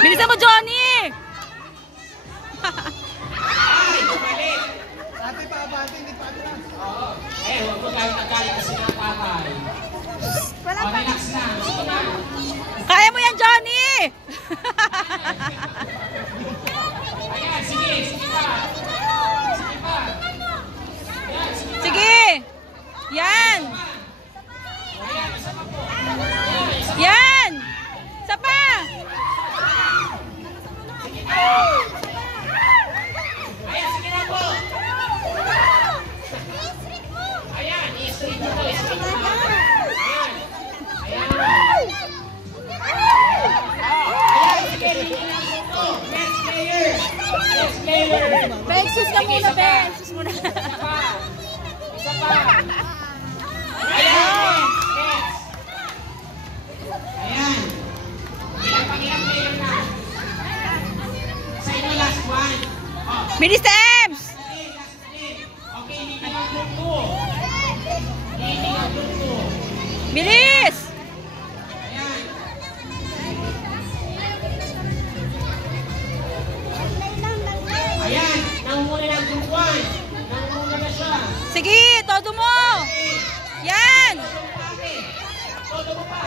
Bilisan mo, Johnny! Ate pa, ate, hindi pa atras. Oo. Huwag mo galit kasi ng tatay. Relax na. Sige na. Kaya mo yan, Johnny! Ayan, sige. Sige pa. Sige pa. Ayan, sige pa. Sige! Yan! Ayan, isa pa po. Yan! Isa pa! Ayan, sige na po. Ayan, i-street mo to. I-street mo. Ayan. Ayan. Ayan, sige. Next player. Next player. Ben, sus ka muna, Ben! Sus muna! Isa pa. Isa pa. Ayan, next. Ayan. Ilang player na. Sa inyo, last one. Oh. Bilis, Ems! Okay, hindi ang group 2. Hindi ang group 2. Bilis! Ayan. Ayan, nangunguna ng group 1. Nangunguna na siya. Sige, todo mo! Yan! Todo mo pa.